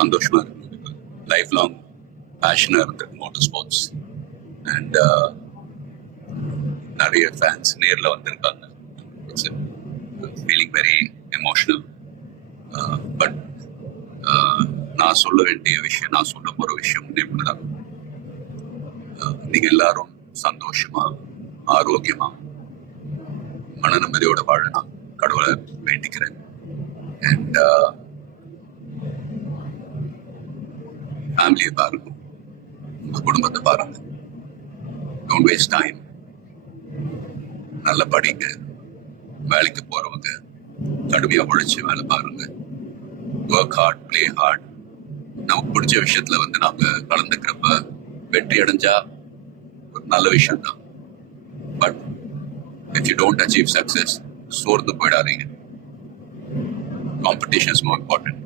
சந்தோஷமா இருக்கு. Life long பேஷனா இருக்கு மோட்டர் ஸ்போர்ட்ஸ். அண்ட் நிறைய ஃபேன்ஸ் நேரில் வந்திருக்காங்க. It's feeling very emotional. But நான் சொல்ல வேண்டிய விஷயம், நான் சொல்ல போகிற விஷயம் இப்படிதான். நீங்கள் எல்லாரும் சந்தோஷமா, ஆரோக்கியமா, மன நிம்மதியோட வாழணும் கடவுளை வேண்டிக்கிறேன். அண்ட் ஃபேமிலியை பாருங்க, உங்க குடும்பத்தை பாருங்க. Don't waste time. நல்லா படிங்க. வேலைக்கு போறவங்க கடுமையா உழைச்சு வேலை பாருங்க. Work hard, play hard. நமக்கு பிடிச்ச விஷயத்துல நாம கலந்துக்கிறப்ப வெற்றி அடைஞ்சா ஒரு நல்ல விஷயம் தான். But if you don't achieve success, சோர்ந்து போயிடாதீங்க. Competition is more important.